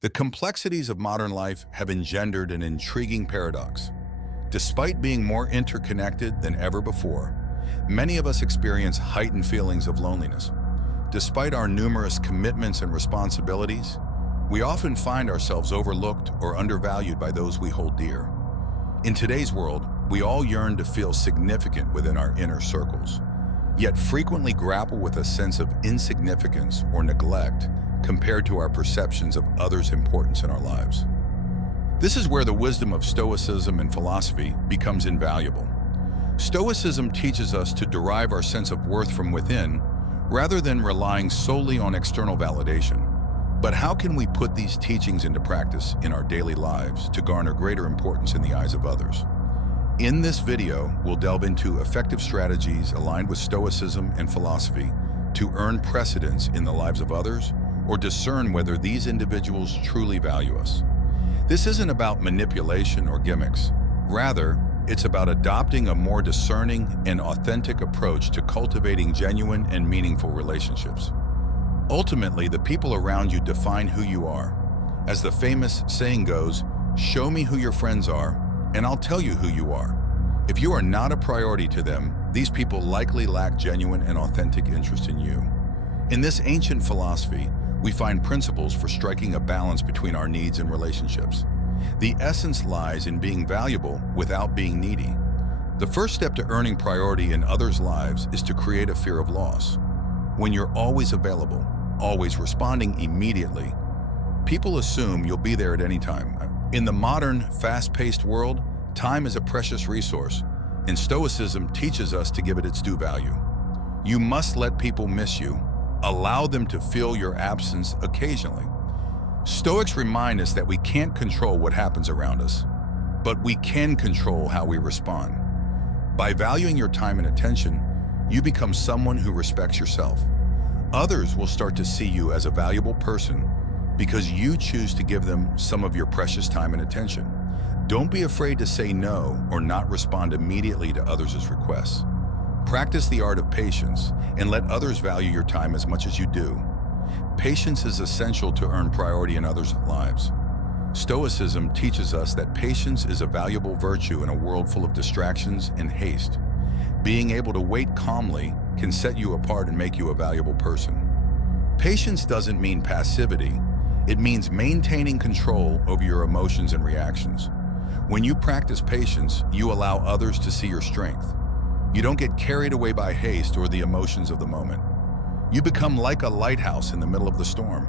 The complexities of modern life have engendered an intriguing paradox. Despite being more interconnected than ever before, many of us experience heightened feelings of loneliness. Despite our numerous commitments and responsibilities, we often find ourselves overlooked or undervalued by those we hold dear. In today's world, we all yearn to feel significant within our inner circles, yet frequently grapple with a sense of insignificance or neglect compared to our perceptions of others' importance in our lives. This is where the wisdom of Stoicism and philosophy becomes invaluable. Stoicism teaches us to derive our sense of worth from within rather than relying solely on external validation. But how can we put these teachings into practice in our daily lives to garner greater importance in the eyes of others? In this video, we'll delve into effective strategies aligned with Stoicism and philosophy to earn precedence in the lives of others or discern whether these individuals truly value us. This isn't about manipulation or gimmicks. Rather, it's about adopting a more discerning and authentic approach to cultivating genuine and meaningful relationships. Ultimately, the people around you define who you are. As the famous saying goes, show me who your friends are, and I'll tell you who you are. If you are not a priority to them, these people likely lack genuine and authentic interest in you. In this ancient philosophy, we find principles for striking a balance between our needs and relationships. The essence lies in being valuable without being needy. The first step to earning priority in others' lives is to create a fear of loss. When you're always available, always responding immediately, people assume you'll be there at any time. In the modern, fast-paced world, time is a precious resource, and Stoicism teaches us to give it its due value. You must let people miss you. Allow them to feel your absence occasionally. Stoics remind us that we can't control what happens around us, but we can control how we respond. By valuing your time and attention, you become someone who respects yourself. Others will start to see you as a valuable person because you choose to give them some of your precious time and attention. Don't be afraid to say no or not respond immediately to others' requests. Practice the art of patience and let others value your time as much as you do. Patience is essential to earn priority in others' lives. Stoicism teaches us that patience is a valuable virtue in a world full of distractions and haste. Being able to wait calmly can set you apart and make you a valuable person. Patience doesn't mean passivity. It means maintaining control over your emotions and reactions. When you practice patience, you allow others to see your strength. You don't get carried away by haste or the emotions of the moment. You become like a lighthouse in the middle of the storm.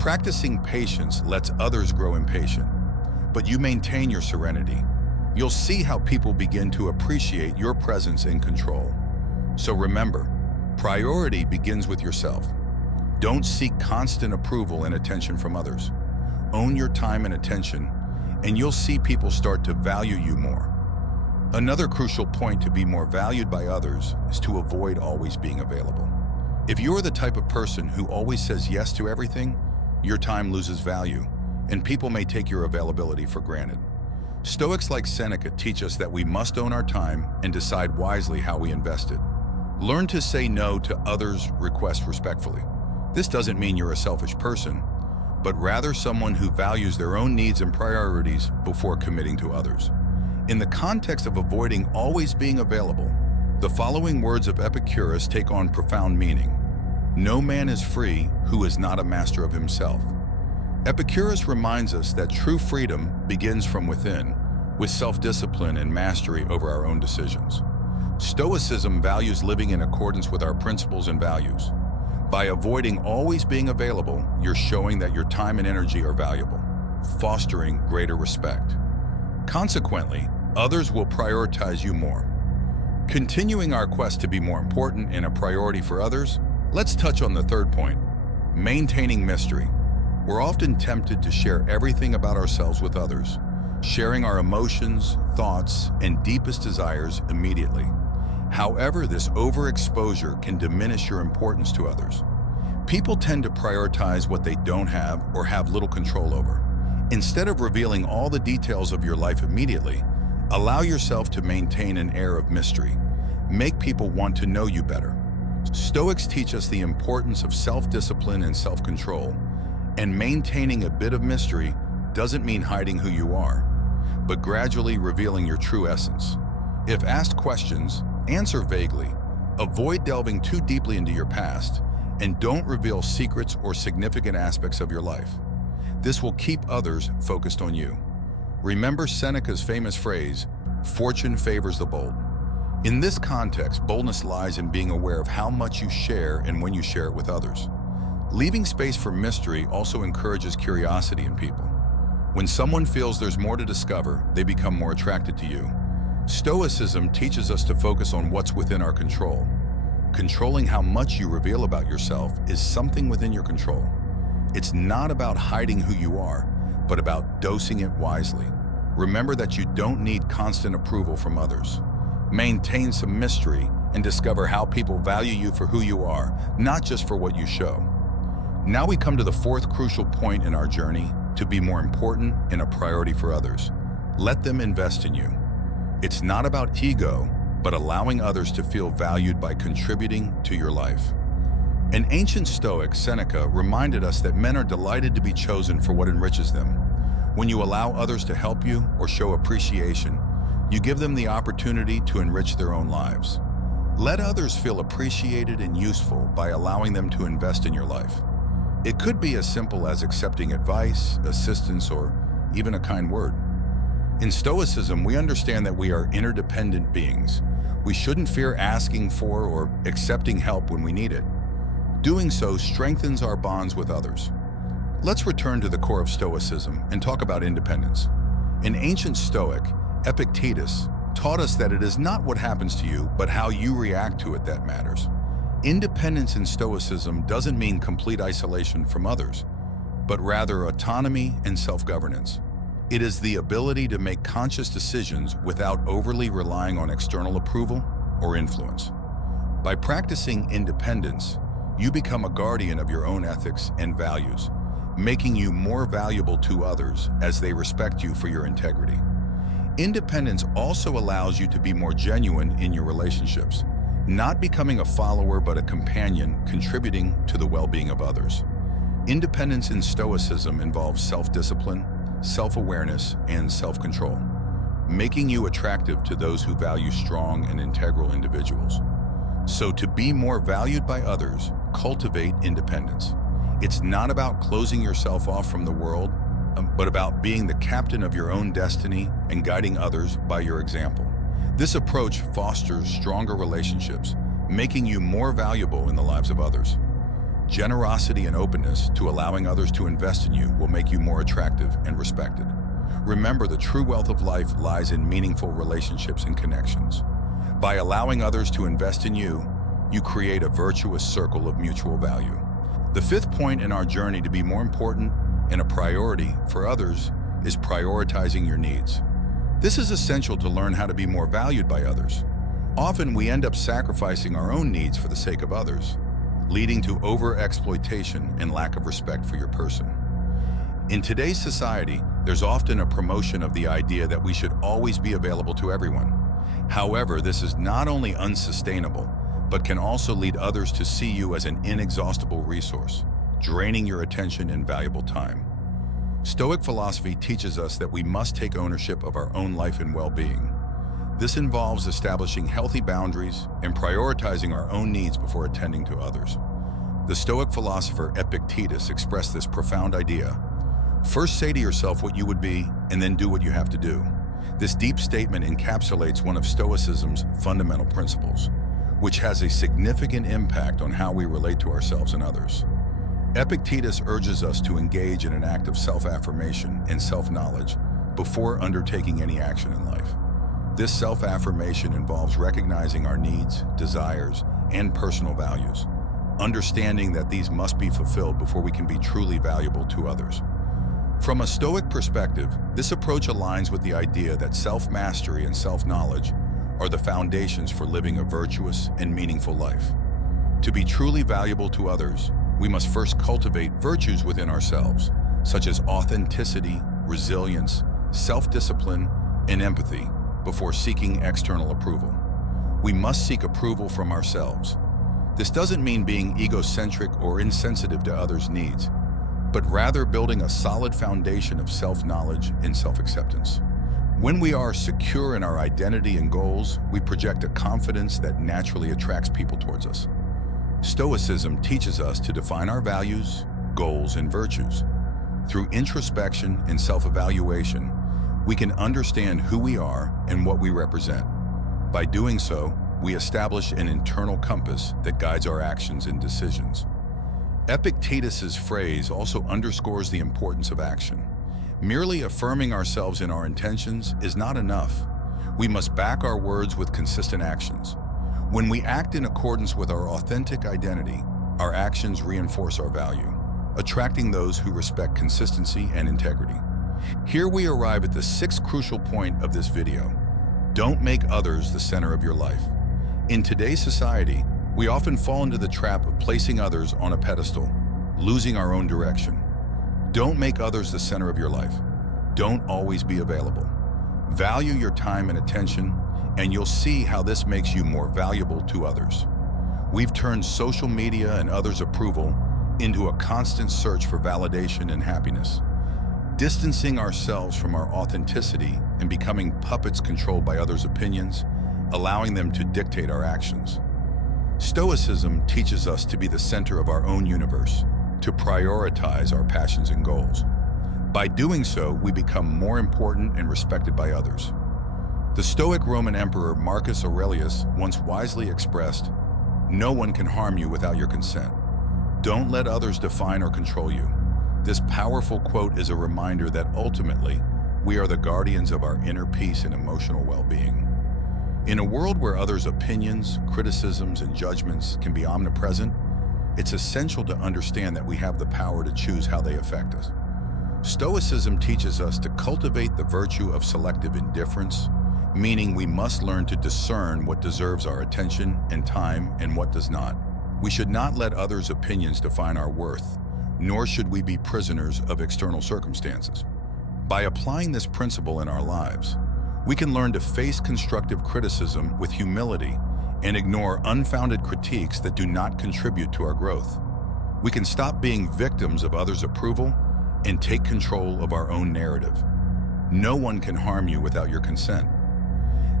Practicing patience lets others grow impatient, but you maintain your serenity. You'll see how people begin to appreciate your presence and control. So remember, priority begins with yourself. Don't seek constant approval and attention from others. Own your time and attention, and you'll see people start to value you more. Another crucial point to be more valued by others is to avoid always being available. If you're the type of person who always says yes to everything, your time loses value, and people may take your availability for granted. Stoics like Seneca teach us that we must own our time and decide wisely how we invest it. Learn to say no to others' requests respectfully. This doesn't mean you're a selfish person, but rather someone who values their own needs and priorities before committing to others. In the context of avoiding always being available, the following words of Epicurus take on profound meaning. No man is free who is not a master of himself. Epicurus reminds us that true freedom begins from within, with self-discipline and mastery over our own decisions. Stoicism values living in accordance with our principles and values. By avoiding always being available, you're showing that your time and energy are valuable, fostering greater respect. Consequently, others will prioritize you more. Continuing our quest to be more important and a priority for others, let's touch on the third point, maintaining mystery. We're often tempted to share everything about ourselves with others, sharing our emotions, thoughts, and deepest desires immediately. However, this overexposure can diminish your importance to others. People tend to prioritize what they don't have or have little control over. Instead of revealing all the details of your life immediately, allow yourself to maintain an air of mystery. Make people want to know you better. Stoics teach us the importance of self-discipline and self-control, And maintaining a bit of mystery doesn't mean hiding who you are, but gradually revealing your true essence. If asked questions, answer vaguely. Avoid delving too deeply into your past, and don't reveal secrets or significant aspects of your life. This will keep others focused on you. Remember Seneca's famous phrase, "Fortune favors the bold." In this context, boldness lies in being aware of how much you share and when you share it with others. Leaving space for mystery also encourages curiosity in people. When someone feels there's more to discover, they become more attracted to you. Stoicism teaches us to focus on what's within our control. Controlling how much you reveal about yourself is something within your control. It's not about hiding who you are, but about dosing it wisely. Remember that you don't need constant approval from others. Maintain some mystery and discover how people value you for who you are, not just for what you show. Now we come to the fourth crucial point in our journey: to be more important and a priority for others. Let them invest in you. It's not about ego, but allowing others to feel valued by contributing to your life. An ancient Stoic, Seneca, reminded us that men are delighted to be chosen for what enriches them. When you allow others to help you or show appreciation, you give them the opportunity to enrich their own lives. Let others feel appreciated and useful by allowing them to invest in your life. It could be as simple as accepting advice, assistance, or even a kind word. In Stoicism, we understand that we are interdependent beings. We shouldn't fear asking for or accepting help when we need it. Doing so strengthens our bonds with others. Let's return to the core of Stoicism and talk about independence. An ancient Stoic, Epictetus, taught us that it is not what happens to you, but how you react to it that matters. Independence in Stoicism doesn't mean complete isolation from others, but rather autonomy and self-governance. It is the ability to make conscious decisions without overly relying on external approval or influence. By practicing independence, you become a guardian of your own ethics and values, making you more valuable to others as they respect you for your integrity. Independence also allows you to be more genuine in your relationships, not becoming a follower but a companion contributing to the well-being of others. Independence in Stoicism involves self-discipline, self-awareness, and self-control, making you attractive to those who value strong and integral individuals. So to be more valued by others, cultivate independence. It's not about closing yourself off from the world, but about being the captain of your own destiny and guiding others by your example. This approach fosters stronger relationships, making you more valuable in the lives of others. Generosity and openness to allowing others to invest in you will make you more attractive and respected. Remember, the true wealth of life lies in meaningful relationships and connections. By allowing others to invest in you, you create a virtuous circle of mutual value. The fifth point in our journey to be more important and a priority for others is prioritizing your needs. This is essential to learn how to be more valued by others. Often we end up sacrificing our own needs for the sake of others, leading to over-exploitation and lack of respect for your person. In today's society, there's often a promotion of the idea that we should always be available to everyone. However, this is not only unsustainable, but can also lead others to see you as an inexhaustible resource, draining your attention and valuable time. Stoic philosophy teaches us that we must take ownership of our own life and well-being. This involves establishing healthy boundaries and prioritizing our own needs before attending to others. The Stoic philosopher Epictetus expressed this profound idea. First say to yourself what you would be, and then do what you have to do. This deep statement encapsulates one of Stoicism's fundamental principles, which has a significant impact on how we relate to ourselves and others. Epictetus urges us to engage in an act of self-affirmation and self-knowledge before undertaking any action in life. This self-affirmation involves recognizing our needs, desires, and personal values, understanding that these must be fulfilled before we can be truly valuable to others. From a Stoic perspective, this approach aligns with the idea that self-mastery and self-knowledge are the foundations for living a virtuous and meaningful life. To be truly valuable to others, we must first cultivate virtues within ourselves, such as authenticity, resilience, self-discipline, and empathy, before seeking external approval. We must seek approval from ourselves. This doesn't mean being egocentric or insensitive to others' needs. but rather building a solid foundation of self-knowledge and self-acceptance. When we are secure in our identity and goals, we project a confidence that naturally attracts people towards us. Stoicism teaches us to define our values, goals, and virtues. Through introspection and self-evaluation, we can understand who we are and what we represent. By doing so, we establish an internal compass that guides our actions and decisions. Epictetus's phrase also underscores the importance of action. Merely affirming ourselves in our intentions is not enough. We must back our words with consistent actions. When we act in accordance with our authentic identity, our actions reinforce our value, attracting those who respect consistency and integrity. Here we arrive at the sixth crucial point of this video. Don't make others the center of your life. In today's society, we often fall into the trap of placing others on a pedestal, losing our own direction. Don't make others the center of your life. Don't always be available. Value your time and attention, and you'll see how this makes you more valuable to others. We've turned social media and others' approval into a constant search for validation and happiness, distancing ourselves from our authenticity and becoming puppets controlled by others' opinions, allowing them to dictate our actions. Stoicism teaches us to be the center of our own universe, to prioritize our passions and goals. By doing so, we become more important and respected by others. The Stoic Roman Emperor Marcus Aurelius once wisely expressed, "No one can harm you without your consent. Don't let others define or control you." This powerful quote is a reminder that ultimately, we are the guardians of our inner peace and emotional well-being. In a world where others' opinions, criticisms, and judgments can be omnipresent, it's essential to understand that we have the power to choose how they affect us. Stoicism teaches us to cultivate the virtue of selective indifference, meaning we must learn to discern what deserves our attention and time and what does not. We should not let others' opinions define our worth, nor should we be prisoners of external circumstances. By applying this principle in our lives, we can learn to face constructive criticism with humility and ignore unfounded critiques that do not contribute to our growth. We can stop being victims of others' approval and take control of our own narrative. No one can harm you without your consent.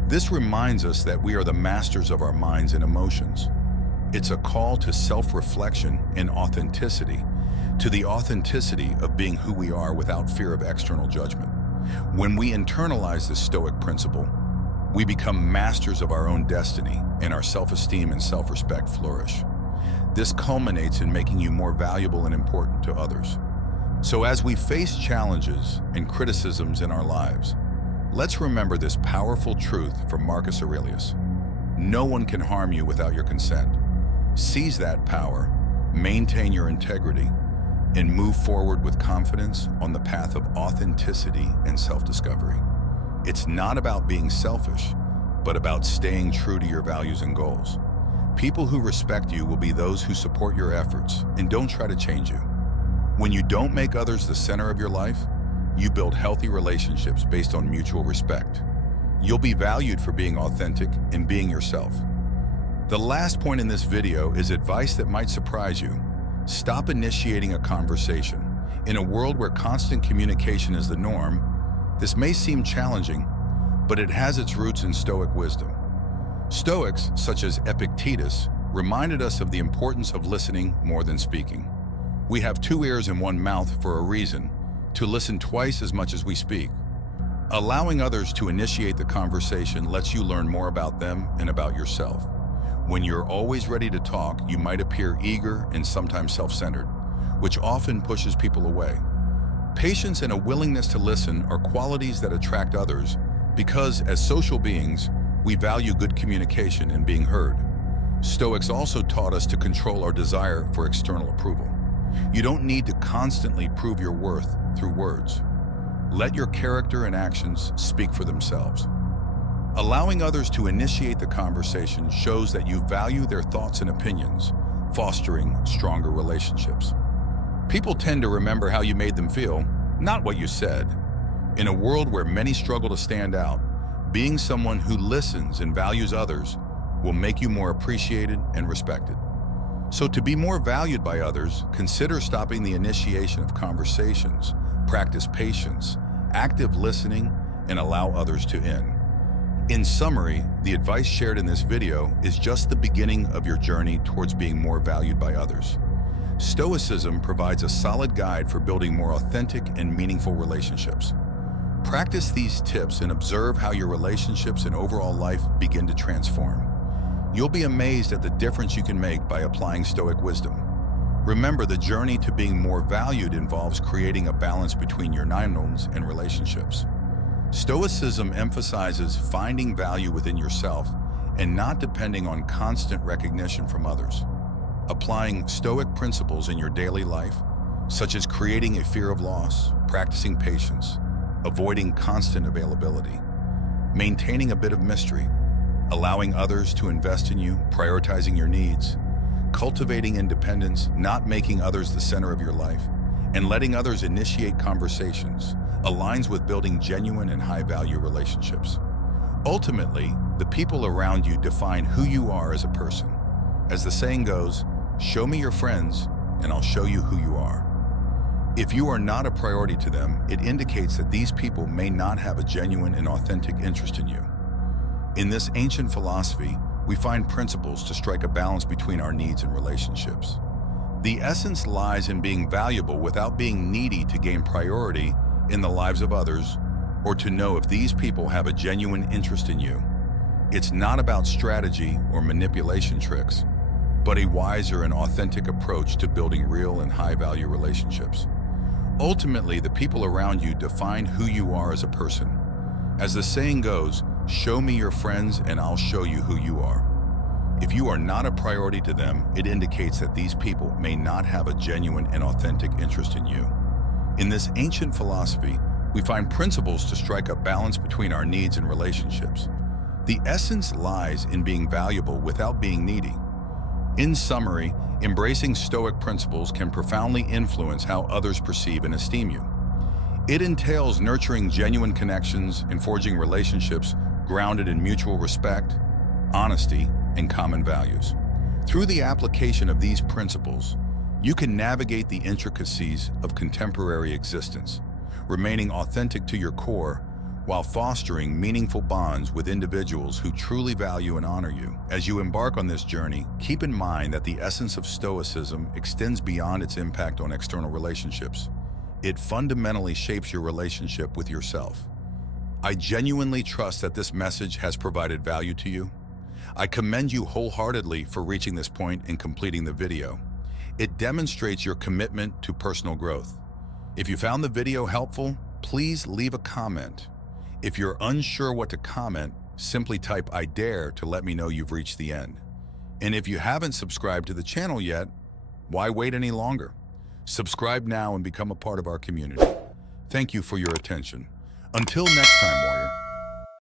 This reminds us that we are the masters of our minds and emotions. It's a call to self-reflection and authenticity, to the authenticity of being who we are without fear of external judgment. When we internalize this Stoic principle, we become masters of our own destiny, and our self-esteem and self-respect flourish. This culminates in making you more valuable and important to others. So as we face challenges and criticisms in our lives, let's remember this powerful truth from Marcus Aurelius. No one can harm you without your consent. Seize that power, maintain your integrity, and move forward with confidence on the path of authenticity and self-discovery. It's not about being selfish, but about staying true to your values and goals. People who respect you will be those who support your efforts and don't try to change you. When you don't make others the center of your life, you build healthy relationships based on mutual respect. You'll be valued for being authentic and being yourself. The last point in this video is advice that might surprise you. Stop initiating a conversation. In a world where constant communication is the norm, this may seem challenging, but it has its roots in Stoic wisdom. Stoics, such as Epictetus, reminded us of the importance of listening more than speaking. We have 2 ears and 1 mouth for a reason, to listen twice as much as we speak. Allowing others to initiate the conversation lets you learn more about them and about yourself. When you're always ready to talk, you might appear eager and sometimes self-centered, which often pushes people away. Patience and a willingness to listen are qualities that attract others because, as social beings, we value good communication and being heard. Stoics also taught us to control our desire for external approval. You don't need to constantly prove your worth through words. Let your character and actions speak for themselves. Allowing others to initiate the conversation shows that you value their thoughts and opinions, fostering stronger relationships. People tend to remember how you made them feel, not what you said. In a world where many struggle to stand out, being someone who listens and values others will make you more appreciated and respected. So to be more valued by others, consider stopping the initiation of conversations, practice patience, active listening, and allow others to in. In summary, the advice shared in this video is just the beginning of your journey towards being more valued by others. Stoicism provides a solid guide for building more authentic and meaningful relationships. Practice these tips and observe how your relationships and overall life begin to transform. You'll be amazed at the difference you can make by applying Stoic wisdom. Remember, the journey to being more valued involves creating a balance between your needs and relationships. Stoicism emphasizes finding value within yourself and not depending on constant recognition from others. Applying Stoic principles in your daily life, such as creating a fear of loss, practicing patience, avoiding constant availability, maintaining a bit of mystery, allowing others to invest in you, prioritizing your needs, cultivating independence, not making others the center of your life, and letting others initiate conversations, aligns with building genuine and high-value relationships. Ultimately, the people around you define who you are as a person. As the saying goes, show me your friends, and I'll show you who you are. If you are not a priority to them, it indicates that these people may not have a genuine and authentic interest in you. In this ancient philosophy, we find principles to strike a balance between our needs and relationships. The essence lies in being valuable without being needy to gain priority in the lives of others, or to know if these people have a genuine interest in you. It's not about strategy or manipulation tricks, but a wiser and authentic approach to building real and high-value relationships. Ultimately, the people around you define who you are as a person. As the saying goes, show me your friends and I'll show you who you are. If you are not a priority to them, it indicates that these people may not have a genuine and authentic interest in you. In this ancient philosophy, we find principles to strike a balance between our needs and relationships. The essence lies in being valuable without being needy. In summary, embracing Stoic principles can profoundly influence how others perceive and esteem you. It entails nurturing genuine connections and forging relationships grounded in mutual respect, honesty, and common values. Through the application of these principles, you can navigate the intricacies of contemporary existence, remaining authentic to your core while fostering meaningful bonds with individuals who truly value and honor you. As you embark on this journey, keep in mind that the essence of Stoicism extends beyond its impact on external relationships. It fundamentally shapes your relationship with yourself. I genuinely trust that this message has provided value to you. I commend you wholeheartedly for reaching this point and completing the video. It demonstrates your commitment to personal growth. If you found the video helpful, please leave a comment. If you're unsure what to comment, simply type "I dare" to let me know you've reached the end. And if you haven't subscribed to the channel yet, why wait any longer? Subscribe now and become a part of our community. Thank you for your attention. Until next time, warrior.